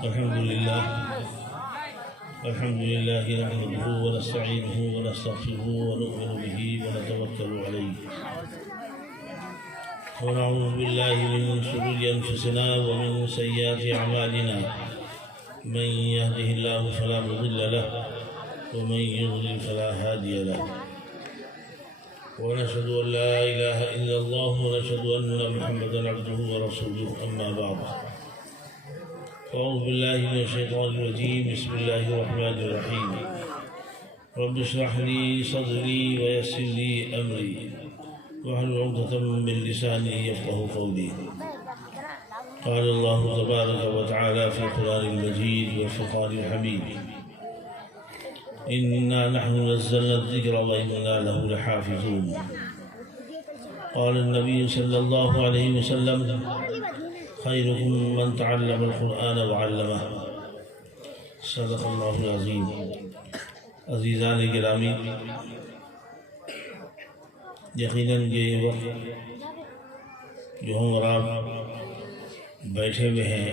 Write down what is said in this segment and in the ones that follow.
الحمد لله نحمده ونستعينه ونستغفره ونؤمن به ونتوكل عليه ونعوذ بالله من شرور أنفسنا ومن سيئات أعمالنا من يهده الله فلا مضل له ومن يضلل فلا هادي له ونشهد أن لا إله إلا الله ونشهد أن محمدا عبده ورسوله أما بعد أعوذ بالله من الشيطان الرجيم بسم الله الرحمن الرحيم رب اشرح لي صدري ويسر لي أمري واحلل عقدة من لساني يفقهوا قولي قال الله تبارك وتعالى في القرآن المجيد والفرقان الحميد إنا نحن نزلنا الذكر وإنا له لحافظون قال النبي صلى الله عليه وسلم خيركم من تعلم القرآن وعلمه صدق اللہ العظیم۔ عزیزان گرامی، یقیناً یہ وقت جو ہم اور آپ بیٹھے ہوئے ہیں،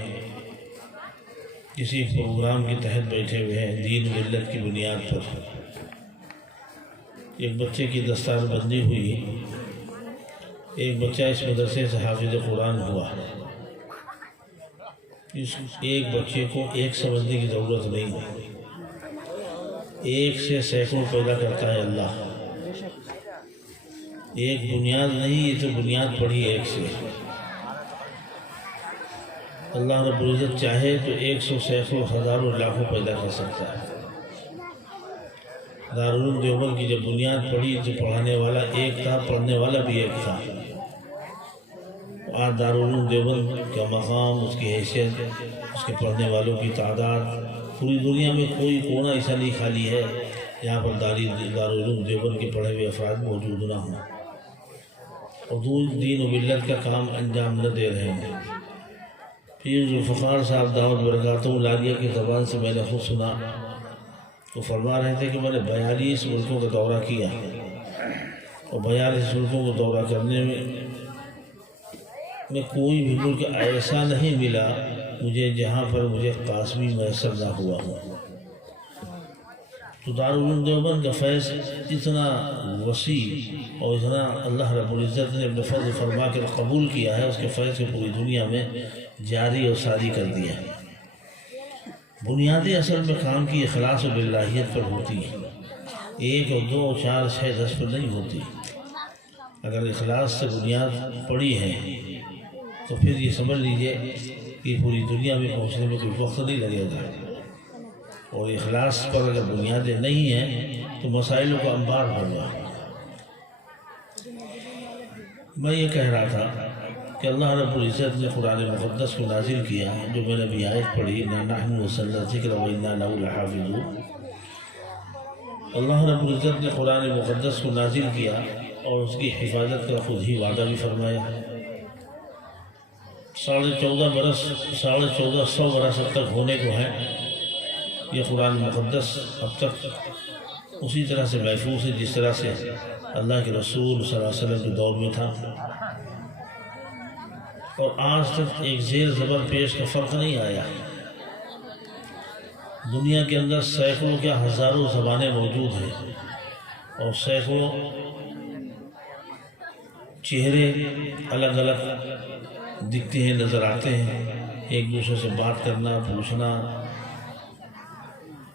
کسی پروگرام کے تحت بیٹھے ہوئے ہیں دین ملت کی بنیاد پر، ایک بچے کی دستار بندی ہوئی، ایک بچہ اس مدرسے سے حافظ قرآن ہوا۔ اس ایک بچے کو ایک سمجھنے کی ضرورت نہیں ہے، ایک سے سینکڑوں پیدا کرتا ہے اللہ۔ ایک بنیاد نہیں، یہ تو بنیاد پڑی ایک سے۔ اللہ رب العزت چاہے تو 100 سینکڑوں ہزاروں لاکھوں پیدا کر سکتا ہے۔ دارالعلوم دیوبند کی جب بنیاد پڑی تو پڑھانے والا ایک تھا، پڑھنے والا بھی ایک تھا۔ آج دارالعلوم دیوبند کا مقام، اس کی حیثیت، اس کے پڑھنے والوں کی تعداد، پوری دنیا میں کوئی کونا ایسا نہیں خالی ہے جہاں پر دارالعلوم دیوبند کے پڑھے ہوئے افراد موجود نہ ہوں اور دین و ملت کا کام انجام نہ دے رہے ہیں۔ پیر ذوالفقار صاحب دعوت برکاتہ لالیہ کی زبان سے میں نے خود سنا، وہ فرما رہے تھے کہ میں نے 42 ملکوں کا دورہ کیا اور 42 ملکوں کو دورہ کرنے میں کوئی بھی ملک ایسا نہیں ملا مجھے جہاں پر مجھے قاسمی میسر نہ ہوا ہو۔ تو دارالعلوم دیوبند کا فیض اتنا وسیع اور اتنا اللہ رب العزت نے اپنے فضل فرما کر قبول کیا ہے، اس کے فیض کو پوری دنیا میں جاری اور ساری کر دیا ہے۔ بنیادی اصل میں کام کی اخلاص و للہیت پر ہوتی ہے، 1 اور 2 اور 4 6 10 پر نہیں ہوتی۔ اگر اخلاص سے بنیاد پڑی ہے تو پھر یہ سمجھ لیجئے کہ پوری دنیا میں پہنچنے میں کوئی وقت نہیں لگے گا۔ اور اخلاص پر اگر بنیادیں نہیں ہیں تو مسائلوں کا انبار ہوگا۔ میں یہ کہہ رہا تھا کہ اللہ رب العزت نے قرآن مقدس کو نازل کیا، جو میں نے ابھی آیت پڑھی، اِنَّا نَحْنُ نَزَّلْنَا الذِّكْرَ وَإِنَّا لَهُ لَحَافِظُونَ۔ اللہ رب العزت نے قرآن مقدس کو نازل کیا اور اس کی حفاظت کا خود ہی وعدہ بھی فرمایا۔ 1450 برس اب تک ہونے کو ہے، یہ قرآن مقدس اب تک اسی طرح سے محفوظ ہے جس طرح سے اللہ کے رسول صلی اللہ علیہ وسلم کے دور میں تھا، اور آج تک ایک زیر زبر پیش کا فرق نہیں آیا۔ دنیا کے اندر سینکڑوں کیا ہزاروں زبانیں موجود ہیں اور سینکڑوں چہرے الگ الگ دکھتے ہیں، نظر آتے ہیں۔ ایک دوسرے سے بات کرنا، پوچھنا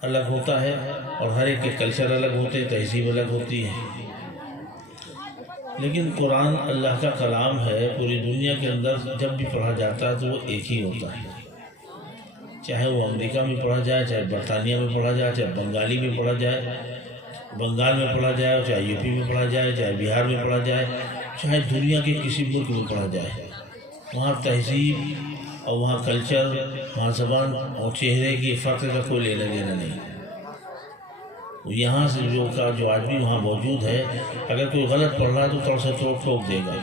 الگ ہوتا ہے، اور ہر ایک کے کلچر الگ ہوتے ہیں، تہذیب الگ ہوتی ہے۔ لیکن قرآن اللہ کا کلام ہے، پوری دنیا کے اندر جب بھی پڑھا جاتا ہے تو وہ ایک ہی ہوتا ہے، چاہے وہ امریکہ میں پڑھا جائے، چاہے برطانیہ میں پڑھا جائے، چاہے بنگالی میں پڑھا جائے، بنگال میں پڑھا جائے، چاہے یو پی میں پڑھا جائے، چاہے بہار میں پڑھا جائے، چاہے دنیا کے کسی ملک میں پڑھا جائے، وہاں تہذیب اور وہاں کلچر، وہاں زبان اور چہرے کی فرق کا کوئی لینا دینا نہیں۔ یہاں سے جو آدمی وہاں موجود ہے، اگر کوئی غلط پڑھ رہا ہے تو تھوڑا سا ٹوک دے گا،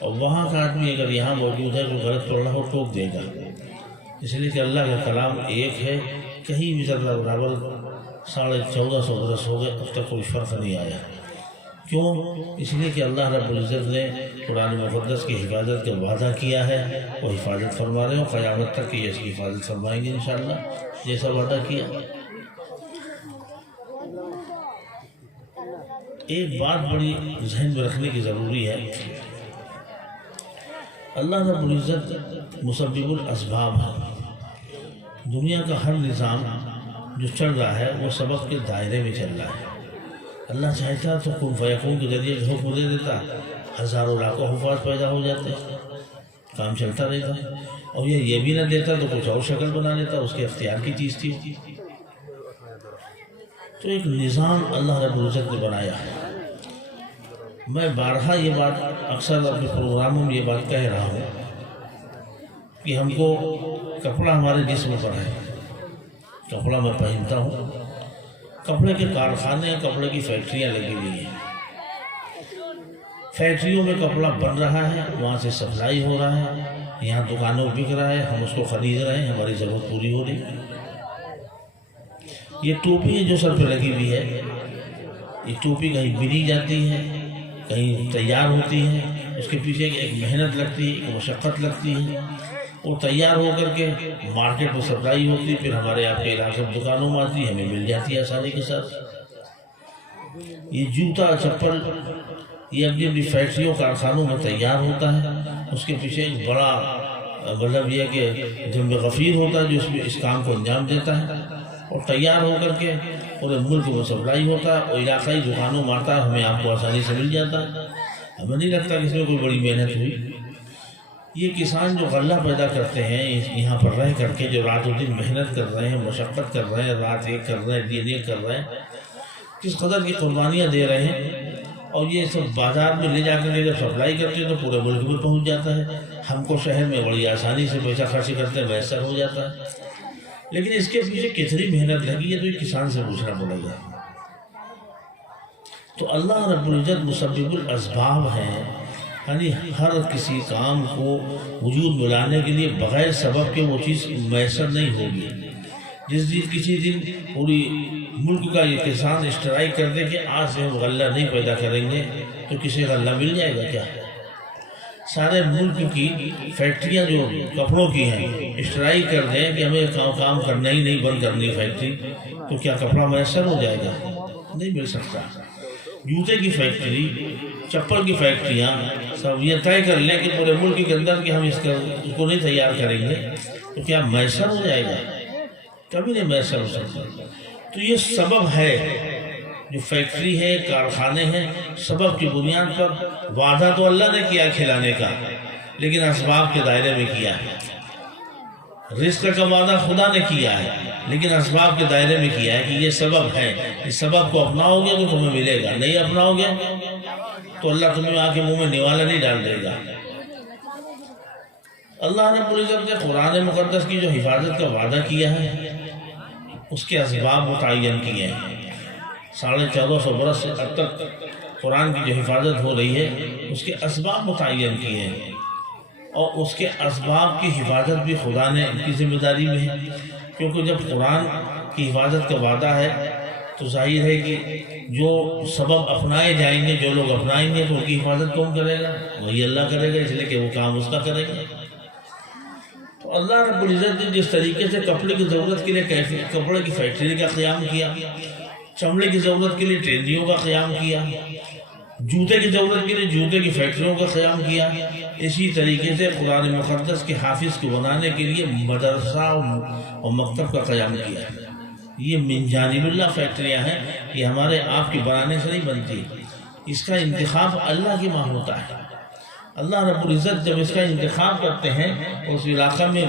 اور وہاں کا آدمی اگر یہاں موجود ہے تو غلط پڑھ رہا ہو ٹوک دے گا، اس لیے کہ اللہ کا کلام ایک ہے۔ کہیں بھی ذرہ برابر 1450 برس ہو گئے اب تک کوئی فرق نہیں آیا۔ کیوں؟ اس لیے کہ اللہ رب العزت نے قرآن مقدس کی حفاظت کا وعدہ کیا ہے، وہ حفاظت فرما رہے ہو، قیامت تک کی اس کی حفاظت فرمائیں گے انشاءاللہ جیسا وعدہ کیا۔ ایک بات بڑی ذہن میں رکھنے کی ضروری ہے، اللہ رب العزت مسبب الاسباب ہے۔ دنیا کا ہر نظام جو چل رہا ہے وہ سبب کے دائرے میں چل رہا ہے۔ اللہ چاہتا تو کن فیکون کے ذریعے حکم دے دیتا، ہزاروں لاکھوں حفاظ پیدا ہو جاتے، کام چلتا رہتا، اور یہ بھی نہ دیتا تو کچھ اور شکل بنا لیتا، اس کے اختیار کی چیز تھی۔ تو ایک نظام اللہ رب العزت نے بنایا ہے۔ میں بارہا یہ بات اکثر اپنے پروگراموں میں یہ بات کہہ رہا ہوں کہ ہم کو کپڑا ہمارے جسم پر ہے، کپڑا میں پہنتا ہوں، کپڑے کے کارخانے اور کپڑے کی فیکٹریاں لگی ہوئی ہیں، فیکٹریوں میں کپڑا بن رہا ہے، وہاں سے سپلائی ہو رہا ہے، یہاں دکانوں بک رہا ہے، ہم اس کو خرید رہے ہیں، ہماری ضرورت پوری ہو رہی ہے۔ یہ ٹوپی جو سر پہ لگی ہوئی ہے، یہ ٹوپی کہیں بنی جاتی ہے، کہیں تیار ہوتی ہے، اس کے پیچھے ایک محنت لگتی ہے، ایک مشقت لگتی ہے، وہ تیار ہو کر کے مارکیٹ میں سپلائی ہوتی ہے، پھر ہمارے آپ کے علاقے میں دکانوں میں آتی ہے، ہمیں مل جاتی ہے آسانی کے ساتھ۔ یہ جوتا چپل یہ اپنی اپنی فیکٹریوں کارخانوں میں تیار ہوتا ہے، اس کے پیچھے ایک بڑا مطلب یہ کہ جنب غفیر ہوتا ہے جو اس میں اس کام کو انجام دیتا ہے، اور تیار ہو کر کے پورے ملک میں سپلائی ہوتا ہے، اور علاقائی دکانوں میں آتا ہے، ہمیں آپ کو آسانی سے مل جاتا ہے، ہمیں نہیں لگتا کہ اس میں کوئی بڑی محنت ہوئی۔ یہ کسان جو غلہ پیدا کرتے ہیں یہاں پر رہ کر کے، جو رات و دن محنت کر رہے ہیں، مشقت کر رہے ہیں، رات ایک کر رہے ہیں، دن ایک کر رہے ہیں، کس قدر کی قربانیاں دے رہے ہیں، اور یہ سب بازار میں لے جا کے جب سپلائی کرتے ہیں تو پورے ملک میں پہنچ جاتا ہے، ہم کو شہر میں بڑی آسانی سے پیسہ خرچ کرتے ہیں میسر ہو جاتا ہے، لیکن اس کے پیچھے کتنی محنت لگی ہے تو یہ کسان سے پوچھنا پڑے گا۔ تو اللہ رب العزت مسبب الاسباب ہے، یعنی ہر کسی کام کو وجود میں لانے کے لیے بغیر سبب کے وہ چیز میسر نہیں ہوگی۔ جس دن کسی دن پوری ملک کا یہ کسان اسٹرائک کر دے کہ آج سے ہم غلہ نہیں پیدا کریں گے تو کسی غلہ مل جائے گا کیا؟ سارے ملک کی فیکٹریاں جو کپڑوں کی ہیں اسٹرائک کر دیں کہ ہمیں کام کرنا ہی نہیں، بند کرنی فیکٹری، تو کیا کپڑا میسر ہو جائے گا؟ نہیں مل سکتا۔ جوتے کی فیکٹری، چپل کی فیکٹریاں سب یہ طے کر لیں کہ پورے ملک کے اندر کہ ہم اس کو نہیں تیار کریں گے تو کیا میسر ہو جائے گا؟ کبھی نہیں میسر ہو سکتا۔ تو یہ سبب ہے، جو فیکٹری ہے، کارخانے ہیں، سبب کی بنیاد پر وعدہ تو اللہ نے کیا کھلانے کا، لیکن اسباب کے دائرے میں کیا ہے۔ رزق کا وعدہ خدا نے کیا ہے، لیکن اسباب کے دائرے میں کیا ہے کہ یہ سبب ہے، اس سبب کو اپناؤ گے تو تمہیں ملے گا، نہیں اپناؤ گے تو اللہ تمہیں آ کے منہ میں نوالا نہیں ڈال دے گا۔ اللہ رب العزت نے قرآن مقدس کی جو حفاظت کا وعدہ کیا ہے اس کے اسباب متعین کیے ہیں۔ 1450 برس سے اب تک قرآن کی جو حفاظت ہو رہی ہے اس کے اسباب متعین کیے ہیں، اور اس کے اسباب کی حفاظت بھی خدا نے کی ذمہ داری میں ہے، کیونکہ جب قرآن کی حفاظت کا وعدہ ہے تو ظاہر ہے کہ جو سبب اپنائے جائیں گے، جو لوگ اپنائیں گے تو ان کی حفاظت کون کرے گا؟ وہی اللہ کرے گا، اس لیے کہ وہ کام اس کا کرے گا۔ تو اللہ رب العزت نے جس طریقے سے کپڑے کی ضرورت کے لیے کپڑے کی فیکٹری کا قیام کیا، چمڑے کی ضرورت کے لیے ٹرینیوں کا قیام کیا، جوتے کی ضرورت کے لیے جوتے کی فیکٹریوں کا قیام کیا، اسی طریقے سے قرآن مقدس کے حافظ کو بنانے کے لیے مدرسہ اور مکتب کا قیام کیا۔ یہ من جانب اللہ فیکٹریاں ہیں، یہ ہمارے آپ کے بنانے سے نہیں بنتی، اس کا انتخاب اللہ کے ماں ہوتا ہے۔ اللہ رب العزت جب اس کا انتخاب کرتے ہیں اس علاقہ میں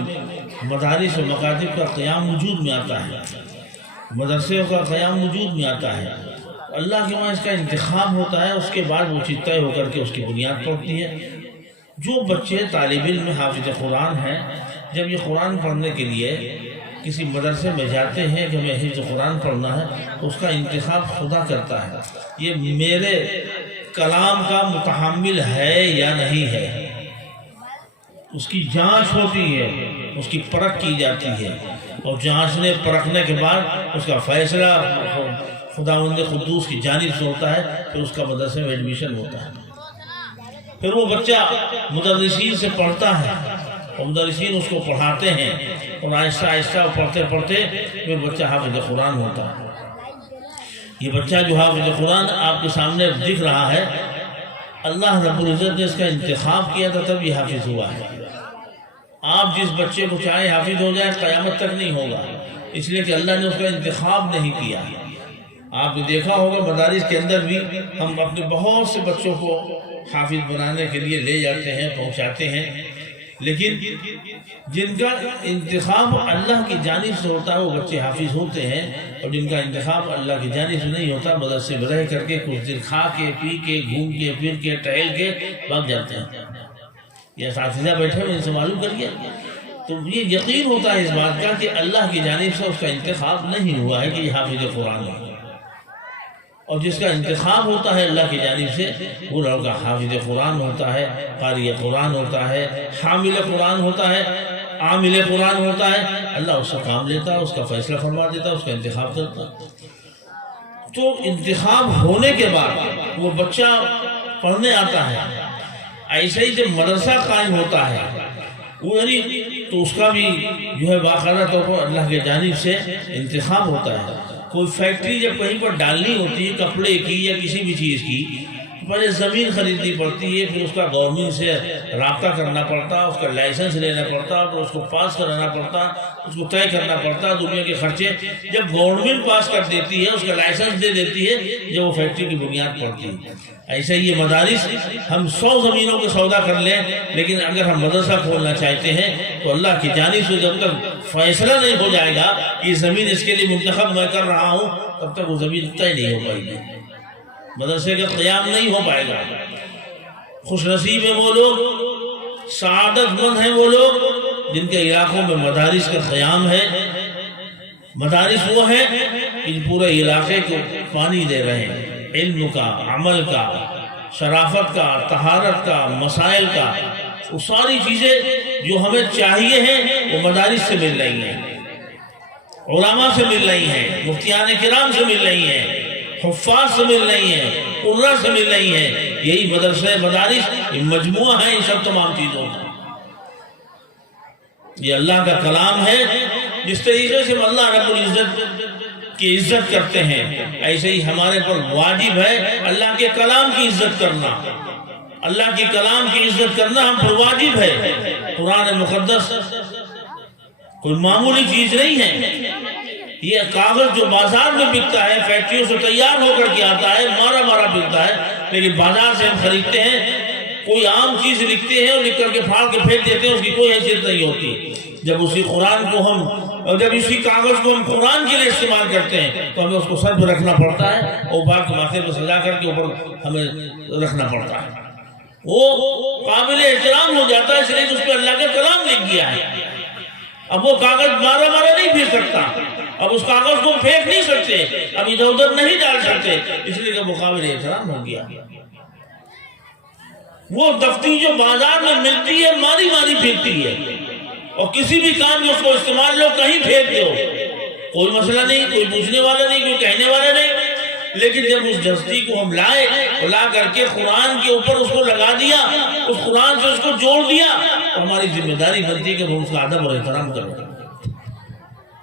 مدارس و مکاتب کا قیام وجود میں آتا ہے، مدرسے کا قیام وجود میں آتا ہے، اللہ کے وہاں اس کا انتخاب ہوتا ہے، اس کے بعد وہ چیز طے ہو کر کے اس کی بنیاد پڑتی ہے۔ جو بچے طالب علم حافظ قرآن ہیں، جب یہ قرآن پڑھنے کے لیے کسی مدرسے میں جاتے ہیں کہ ہمیں حفظ قرآن پڑھنا ہے تو اس کا انتخاب خدا کرتا ہے، یہ میرے کلام کا متحمل ہے یا نہیں ہے، اس کی جانچ ہوتی ہے، اس کی پرکھ کی جاتی ہے، اور جانچنے پرکھنے کے بعد اس کا خداوند قدوس کی جانب سے ہوتا ہے، پھر اس کا مدرسے میں ایڈمیشن ہوتا ہے، پھر وہ بچہ مدرسین سے پڑھتا ہے اور مدرسین اس کو پڑھاتے ہیں، اور آہستہ آہستہ پڑھتے پڑھتے پھر بچہ حافظ قرآن ہوتا ہے۔ یہ بچہ جو حافظ قرآن آپ کے سامنے دکھ رہا ہے، اللہ رب العزت نے اس کا انتخاب کیا تھا تب یہ حافظ ہوا ہے۔ آپ جس بچے کو چاہے حافظ ہو جائے قیامت تک نہیں ہوگا، اس لیے کہ اللہ نے اس کا انتخاب نہیں کیا۔ آپ نے دیکھا ہوگا مدارس کے اندر بھی ہم اپنے بہت سے بچوں کو حافظ بنانے کے لیے لے جاتے ہیں، پہنچاتے ہیں، لیکن جن کا انتخاب اللہ کی جانب سے ہوتا ہے وہ بچے حافظ ہوتے ہیں، اور جن کا انتخاب اللہ کی جانب سے نہیں ہوتا مدرسے میں رہ کر کے کچھ دن کھا کے پی کے گھوم کے پھر کے ٹہل کے بھاگ جاتے ہیں۔ یہ اساتذہ بیٹھے ہوئے ان سے معلوم کریے، تو یہ یقین ہوتا ہے اس بات کا کہ اللہ کی جانب سے اس کا انتخاب نہیں ہوا ہے کہ یہ حافظ قرآن ہے، اور جس کا انتخاب ہوتا ہے اللہ کی جانب سے وہ لڑکا حافظ قرآن ہوتا ہے، قاری قرآن ہوتا ہے، حامل قرآن ہوتا ہے، عامل قرآن ہوتا ہے۔ اللہ اس کا کام لیتا ہے، اس کا فیصلہ فرما دیتا ہے، اس کا انتخاب کرتا ہے۔ تو انتخاب ہونے کے بعد وہ بچہ پڑھنے آتا ہے، ایسے ہی جب مدرسہ قائم ہوتا ہے وہ تو اس کا بھی جو ہے باقاعدہ طور پر اللہ کے جانب سے انتخاب ہوتا ہے۔ کوئی فیکٹری جب کہیں پر ڈالنی ہوتی ہے کپڑے کی یا کسی بھی چیز کی، پہلے زمین خریدنی پڑتی ہے، پھر اس کا گورنمنٹ سے رابطہ کرنا پڑتا، اس کا لائسنس لینا پڑتا، پھر اس کو پاس کرانا پڑتا، اس کو طے کرنا پڑتا، دنیا کے خرچے۔ جب گورنمنٹ پاس کر دیتی ہے، اس کا لائسنس دے دیتی ہے، جب وہ فیکٹری کی بنیاد پڑتی ہے۔ ایسا ہی یہ مدارس، ہم 100 زمینوں کے سودا کر لیں، لیکن اگر ہم مدرسہ کھولنا چاہتے ہیں تو اللہ کی جانب سے جب تک فیصلہ نہیں ہو جائے گا کہ زمین اس کے لیے منتخب میں کر رہا ہوں، تب تک وہ زمین طے نہیں ہو پائے گی، مدرسے کا قیام نہیں ہو پائے گا۔ خوش نصیب ہیں وہ لوگ، سعادت مند ہیں وہ لوگ جن کے علاقوں میں مدارس کا قیام ہے۔ مدارس وہ ہیں کہ پورے علاقے کو پانی دے رہے ہیں، علم کا، عمل کا، شرافت کا، طہارت کا، مسائل کا، وہ ساری چیزیں جو ہمیں چاہیے ہیں وہ مدارس سے مل رہی ہیں، علماء سے مل رہی ہیں، مفتیان کرام سے مل رہی ہیں، حفاظ سے مل رہی ہیں، قراء سے مل رہی ہیں۔ یہی مدرسہ مدارس یہ مجموعہ ہے ان سب تمام چیزوں کا۔ یہ اللہ کا کلام ہے، جس طریقے سے ہم اللہ رب العزت کی عزت کرتے ہیں ایسے ہی ہمارے پر واجب ہے اللہ کے کلام کی عزت کرنا۔ اللہ کے کلام کی عزت کرنا ہم پر واجب ہے۔ قرآن مقدس کوئی معمولی چیز نہیں ہے، یہ کاغذ جو بازار میں بکتا ہے، فیکٹریوں سے تیار ہو کر کے آتا ہے، مارا مارا بکتا ہے، لیکن بازار سے ہم خریدتے ہیں، کوئی عام چیز لکھتے ہیں اور لکھ کر کے پھاڑ کے پھینک دیتے ہیں، اس کی کوئی حیثیت نہیں ہوتی۔ جب اسی قرآن کو اور جب اسی کاغذ کو ہم قرآن کے لیے استعمال کرتے ہیں تو ہمیں اس کو سر پہ رکھنا پڑتا ہے اور بات ماتھے پہ سجا کر کے اوپر ہمیں رکھنا پڑتا ہے، وہ قابل احترام ہو جاتا ہے، اس لیے اس پہ اللہ کا کلام لکھ گیا ہے۔ اب وہ کاغذ مارا مارا نہیں پھر سکتا، اب اس کاغذ کو پھینک نہیں سکتے، اب ادھر ادھر نہیں ڈال سکتے، اس لیے کہ وہ قابل احترام ہو گیا۔ وہ دفتی جو بازار میں ملتی ہے ماری ماری پھینکتی ہے، اور کسی بھی کام میں اس کو استعمال لو کہیں پھینک دو، کوئی مسئلہ نہیں، کوئی پوچھنے والا نہیں، کوئی کہنے والا نہیں۔ لیکن جب اس دستی کو ہم لائے اور لا کر کے قرآن کے اوپر اس کو لگا دیا، اس قرآن سے اس کو جوڑ دیا، تو ہماری ذمہ داری بنتی ہے کہ ہم اس کا ادب اور احترام کریں۔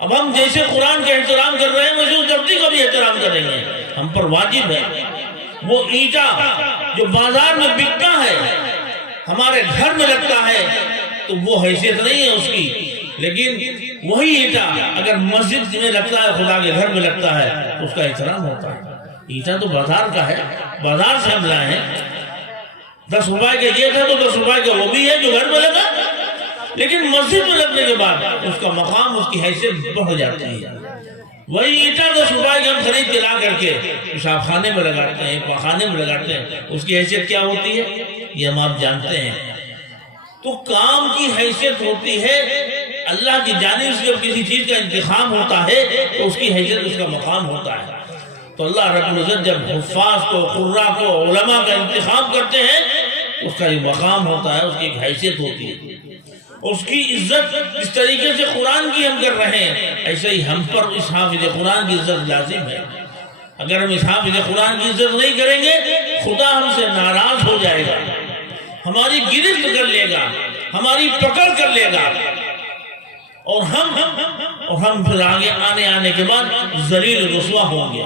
اب ہم جیسے قرآن کا احترام کر رہے ہیں ویسے اس دستی کا بھی احترام کریں گے، ہم پر واجب ہے۔ وہ اینٹا جو بازار میں بکتا ہے ہمارے گھر میں لگتا ہے تو وہ حیثیت نہیں ہے اس کی، لیکن وہی اینٹا اگر مسجد میں لگتا ہے، خدا کے گھر میں لگتا ہے تو اس کا احترام ہوتا ہے۔ اینٹا تو بازار کا ہے، بازار سے ہم لائے ہیں، 10 روپے کا یہ تھا تو 10 روپے کا وہ بھی ہے جو گھر میں لگا، لیکن مسجد میں لگنے کے بعد اس کا مقام، اس کی حیثیت بڑھ جاتی ہے۔ وہی اینٹا 10 روپے کے ہم خرید کے لا کر کے پیشاب خانے میں لگاتے ہیں، پاخانے میں لگاتے ہیں، اس کی حیثیت کیا ہوتی ہے یہ ہم آپ جانتے ہیں۔ تو کام کی حیثیت ہوتی ہے، اللہ کی جانب سے جب کسی چیز کا انتخاب ہوتا ہے تو اس کی حیثیت، اس کا مقام ہوتا ہے۔ تو اللہ رب العزت جب حفاظ کو، قراء کو، علماء کا انتخاب کرتے ہیں اس کا ایک مقام ہوتا ہے، اس کی ایک حیثیت ہوتی ہے، اس کی عزت اس طریقے سے قرآن کی ہم کر رہے ہیں ایسے ہی ہم پر اس حافظ قرآن کی عزت لازم ہے۔ اگر ہم اس حافظ قرآن کی عزت نہیں کریں گے خدا ہم سے ناراض ہو جائے گا، ہماری گرفت کر لے گا، ہماری پکڑ کر لے گا، اور ہم پھر آگے آنے کے بعد ذلیل رسوا ہوں گے۔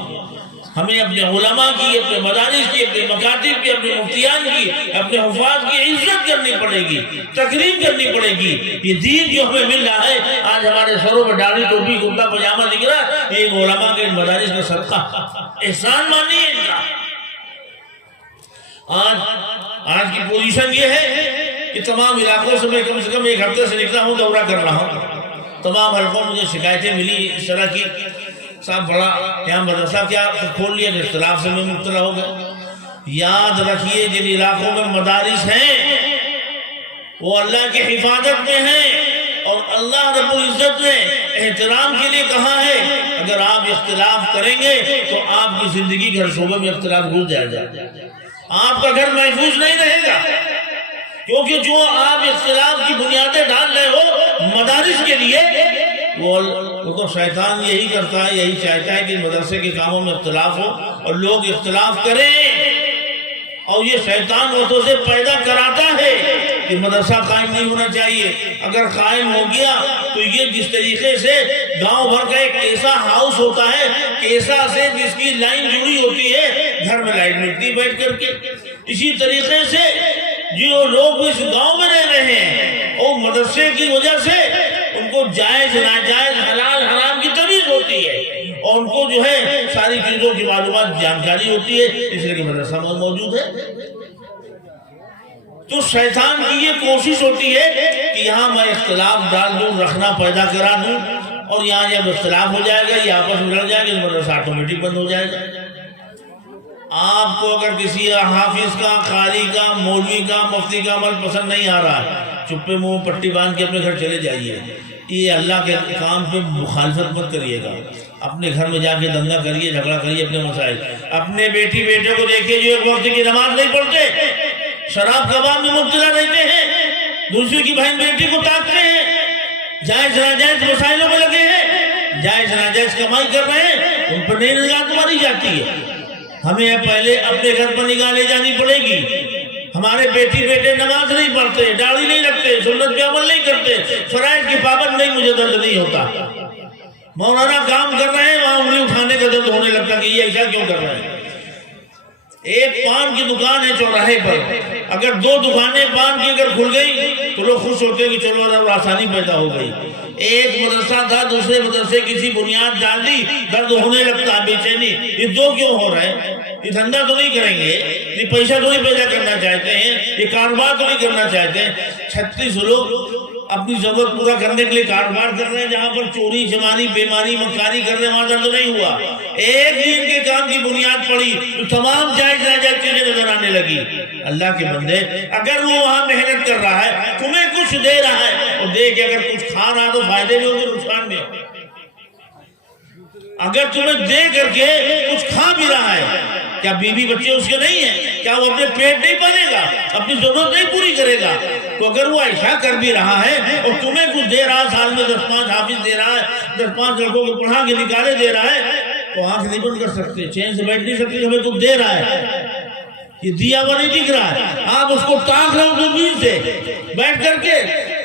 ہمیں اپنے علماء کی، اپنے مدارس کی، اپنے مکاتب کی، اپنے مفتیان کی، اپنے حفاظ کی عزت کرنی پڑے گی، تکریم کرنی پڑے گی۔ یہ دین جو ہمیں مل رہا ہے، آج ہمارے سروں میں داڑھی ٹوپی کرتا پاجامہ دکھ رہا ہے، یہ علماء کے مدارس کا صدقہ، احسان مانیے ان کا۔ آج کی پوزیشن یہ ہے کہ تمام علاقوں سے میں کم سے کم ایک ہفتے سے نکلا ہوں، دورہ کر رہا ہوں، تمام حلقوں میں مجھے شکایتیں ملی اس طرح کی، صاحب بڑا یہاں مدرسہ کیا کھول لیا کہ اختلاف سے میں مبتلا ہو گئے۔ یاد رکھیے جن علاقوں میں مدارس ہیں وہ اللہ کی حفاظت میں ہیں، اور اللہ رب العزت نے احترام کے لیے کہا ہے اگر آپ اختلاف کریں گے تو آپ کی زندگی کے ہر شعبے میں اختلاف گھس جائے گا، آپ کا گھر محفوظ نہیں رہے گا، کیونکہ جو آپ اختلاف کی بنیادیں ڈال رہے ہو مدارس کے لیے، وہ تو شیطان یہی کرتا ہے، یہی چاہتا ہے کہ مدرسے کے کاموں میں اختلاف ہو اور لوگ اختلاف کریں، اور یہ شیطان وقتوں سے پیدا کراتا ہے کہ مدرسہ قائم نہیں ہونا چاہیے۔ اگر قائم ہو گیا تو یہ جس طریقے سے گاؤں بھر کا ایک ایسا ہاؤس ہوتا ہے، ایسا سے جس کی لائن جڑی ہوتی ہے، گھر میں لائٹ ملتی بیٹھ کر کے، اسی طریقے سے جو لوگ اس گاؤں میں رہ رہے ہیں اور مدرسے کی وجہ سے ان کو جائز ناجائز حلال حرام کی تمیز ہوتی ہے، اور ان کو جو ہے ساری چیزوں کی معلومات جانکاری ہوتی ہے، اس لیے کہ مدرسہ موجود ہے۔ تو شیطان کی یہ کوشش ہوتی ہے کہ یہاں میں اختلاف ڈال دوں، رکھنا پیدا کرا دوں، اور یہاں جب اختلاف ہو جائے گا یہ آپس میں لڑ جائے گا، مدرسہ آٹومیٹک بند ہو جائے گا۔ آپ کو اگر کسی حافظ کا، قاری کا، مولوی کا، مفتی کا عمل پسند نہیں آ رہا ہے، چپے منہ پٹی باندھ کے اپنے گھر چلے جائیے، یہ اللہ کے کام پہ مخالفت مت کریے گا، اپنے گھر میں جا کے دنگا کریے، جھگڑا کریے اپنے مسائل۔ اپنے بیٹی بیٹے کو دیکھیے جو ایک وقت کی نماز نہیں پڑھتے، شراب کباب میں مبتلا رہتے ہیں، دوسرے کی بہن بیٹی کو تاکتے ہیں، جائز ناجائز مسائلوں میں لگے ہیں، جائز ناجائز کمائی کر رہے ہیں، ان پر نہیں نگاہ تمہاری جاتی ہے۔ ہمیں پہلے اپنے گھر پر نگاہ لے جانی پڑے گی۔ ہمارے بیٹی بیٹے نماز نہیں پڑھتے، داڑھی نہیں رکھتے، سنت پہ عمل نہیں کرتے، فرائض کی پابند نہیں، مجھے درد نہیں ہوتا۔ مولانا کام کر رہے ہیں، وہاں انگلی اٹھانے کا درد ہونے لگتا کہ یہ ایسا کیوں کر رہے ہیں۔ ایک پان کی دکان ہے چوراہے پر، اگر 2 دکانیں پان کی اگر کھل گئی تو لوگ خوش ہوتے ہیں کہ چلو اب آسانی پیدا ہو گئی۔ ایک مدرسہ تھا، دوسرے مدرسے کسی بنیاد ڈال دی، درد ہونے لگتا، بے چینی، یہ 2 کیوں ہو رہے ہیں؟ یہ دھندا تو نہیں کریں گے، یہ پیسہ تو نہیں پیدا کرنا چاہتے ہیں، یہ کاروبار تو نہیں کرنا چاہتے ہیں۔ 36 لوگ اپنی ضرورت پورا کرنے کے لیے کاروبار کر رہے ہیں، جہاں پر چوری چماری بیماری مکاری کر رہے ہیں، وہاں درد نہیں ہوا۔ ایک دن کے کام کی بنیاد پڑی تو تمام جائز ناجائز چیزیں نظر آنے لگی۔ اللہ کے بندے، اگر وہ وہاں محنت کر رہا ہے، تمہیں کچھ دے رہا ہے، اور دے کے اگر کچھ کھا رہا تو فائدے میں ہو کہ نقصان میں ہو؟ اگر تمہیں دے کر کے کچھ کھا بھی رہا ہے، کیا بیوی بچے اس کے نہیں ہیں؟ کیا وہ اپنے پیٹ نہیں پالے گا؟ اپنی ضرورت نہیں پوری کرے گا؟ تو اگر وہ ایسا کر بھی رہا ہے اور تمہیں کچھ دے رہا ہے، سال میں 10-5 حافظ دے رہا ہے، 10-5 لڑکوں کو پڑھا کے نکالے دے رہا ہے، تو آنکھ نہیں بند کر سکتے، چین سے بیٹھ نہیں سکتے، ہمیں کچھ دے رہا ہے، یہ دیا ہوا نہیں دکھ رہا ہے۔ آپ اس کو تاک رہے ہو دوربین سے بیٹھ کر کے،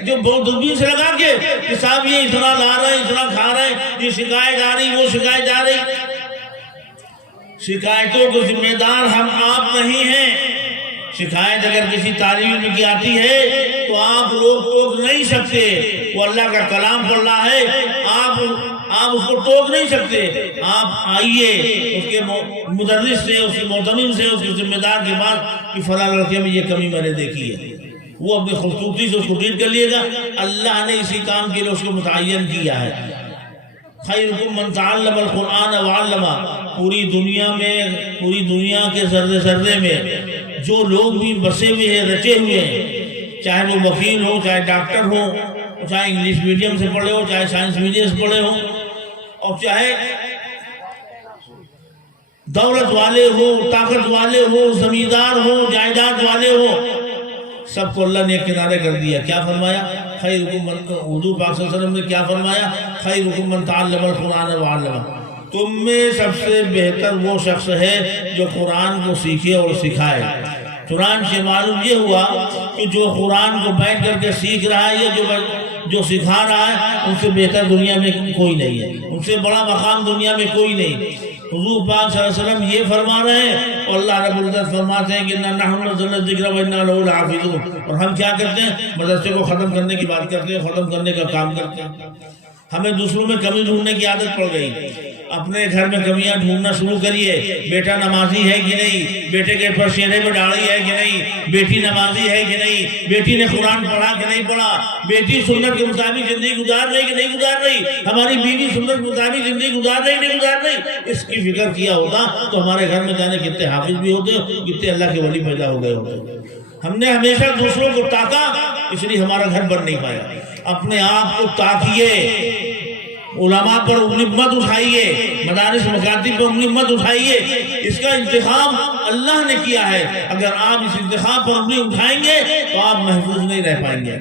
جو دوربین سے لگا کے کہ صاحب یہ اتنا لا رہے ہیں، اتنا کھا رہے ہیں، یہ شکایت آ رہی، وہ شکایت آ رہی۔ شکایتوں کے ذمہ دار ہم آپ نہیں ہیں۔ شکایت اگر کسی طالب علم کی آتی ہے تو آپ لوگ ٹوک نہیں سکتے، وہ اللہ کا کلام پڑھ رہا ہے، آپ اس کو ٹوک نہیں سکتے۔ آپ آئیے اس کے مدرس سے، اس کے معتمد سے، اس کے ذمہ دار کے بعد کہ فلاں لڑکے میں یہ کمی میں نے دیکھی ہے، وہ اپنی خوبصورتی سے اس کو ٹریٹ کر لیے گا۔ اللہ نے اسی کام کے لیے اس کو متعین کیا ہے۔ خیرکم من تعلم القرآن وعلمہ، پوری دنیا میں، پوری دنیا کے ذرے ذرے میں جو لوگ بھی بسے ہوئے ہیں، رچے ہوئے ہیں، چاہے وہ وکیل ہو، چاہے ڈاکٹر ہو، چاہے انگلش میڈیم سے پڑھے ہو، چاہے سائنس میڈیم سے پڑھے ہو، اور چاہے دولت والے ہو، طاقت والے ہو، زمیندار ہو، جائیداد والے ہو، سب کو اللہ نے ایک کنارے کر دیا۔ کیا فرمایا؟ خیرکم من، حضور پاک صلی اللہ علیہ وسلم نے کیا فرمایا؟ خیرکم من تعلم القرآن وعلمہ، تم میں سب سے بہتر وہ شخص ہے جو قرآن کو سیکھے اور سکھائے۔ چنانچہ معلوم یہ ہوا کہ جو قرآن کو بیٹھ کر کے سیکھ رہا ہے یا جو سکھا رہا ہے، ان سے بہتر دنیا میں کوئی نہیں ہے، ان سے بڑا مقام دنیا میں کوئی نہیں۔ حضور پاک صلی اللہ علیہ وسلم یہ فرما رہے ہیں اور اللہ رب العزت فرماتے ہیں کہ اِنَّا نَحْنُ نَزَّلْنَا الذِّكْرَ وَإِنَّا لَهُ لَحَافِظُونَ۔ اور ہم کیا کرتے ہیں؟ مدرسے کو ختم کرنے کی بات کرتے ہیں، ختم کرنے کا کام کرتے ہیں۔ ہمیں دوسروں میں کمی ڈھونڈنے کی عادت پڑ گئی۔ اپنے گھر میں کمیاں ڈھونڈنا شروع کریے۔ بیٹا نمازی ہے کہ نہیں؟ بیٹے کے پر چہرے میں داڑھی ہے کہ نہیں؟ بیٹی نمازی ہے کہ نہیں؟ بیٹی نے قرآن پڑھا کہ نہیں پڑھا؟ بیٹی سنت کے مطابق زندگی گزار رہی کہ نہیں گزار رہی؟ ہماری بیوی سنت کے مطابق زندگی گزار رہی نہیں گزار رہی؟ اس کی فکر کیا ہوتا تو ہمارے گھر میں جانے کتنے حافظ بھی ہوتے، کتنے اللہ کے ولی پیدا ہو گئے ہوتے۔ ہم نے ہمیشہ دوسروں کو تاکا، اس لیے ہمارا گھر بن نہیں پایا۔ اپنے آپ کو تاکیے، علماء پر انگلی مت اٹھائیے، مدارس مکاتب پر انگلی مت اٹھائیے۔ اس کا انتخاب اللہ نے کیا ہے۔ اگر آپ اس انتخاب پر انگلی اٹھائیں گے تو آپ محفوظ نہیں رہ پائیں گے۔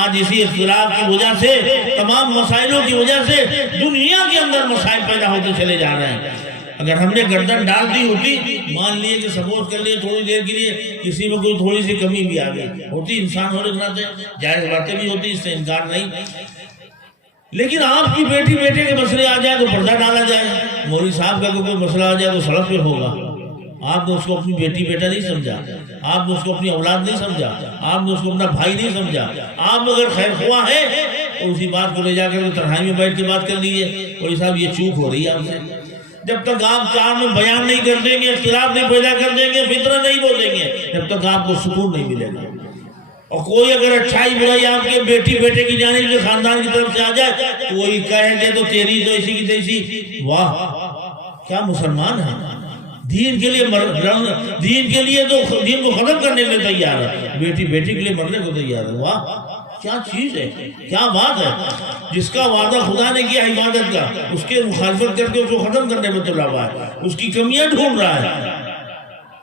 آج اسی اختلاف کی وجہ سے، تمام مسائلوں کی وجہ سے دنیا کے اندر مسائل پیدا ہوتے چلے جا رہے ہیں۔ اگر ہم نے گردن ڈال دی ہوتی، مان لیے کہ سپورٹ کر لیے تھوڑی دیر کے لیے، کسی میں کوئی تھوڑی سی کمی بھی آ گئی ہوتی، انسان ہونے کے ناطے جائز باتیں بھی ہوتی، اس سے انکار نہیں۔ لیکن آپ کی بیٹی بیٹے کے مسئلے آ جائے تو پردہ ڈالا جائے، مولوی صاحب کا کوئی مسئلہ آ جائے تو سڑک پہ ہوگا۔ آپ نے اس کو اپنی بیٹی بیٹا نہیں سمجھا، آپ نے اس کو اپنی اولاد نہیں سمجھا، آپ نے اس کو اپنا بھائی نہیں سمجھا۔ آپ اگر خیر خواہ ہے تو اسی بات کو لے جا کر تنہائی میں بیٹھ کے بات کر لیجیے، مولوی صاحب یہ چوک ہو رہی ہے آپ سے۔ جب تک آپ چار میں بیان نہیں کر دیں گے، اختلاف نہیں پیدا کر دیں گے، فتنہ نہیں بولیں گے، جب تک آپ کو سکون نہیں ملے گا۔ اور کوئی اگر اچھائی برائی آپ کے بیٹی بیٹے کی جانب سے خاندان کی طرف سے آ جائے تو وہی کہہ دے تو تیری تو ایسی کی تیسی۔ واہ کیا مسلمان ہے، دین کے لیے دین کے لیے تو دین کو ختم کرنے کے لیے تیار ہے، بیٹی بیٹی کے لیے مرنے کو تیار ہے۔ واہ کیا چیز ہے، کیا بات ہے۔ جس کا وعدہ خدا نے کیا عبادت کا، اس کے مخالفت کر کے اس کو ختم کرنے میں تلا ہوا ہے، اس کی کمیاں ڈھونڈ رہا ہے۔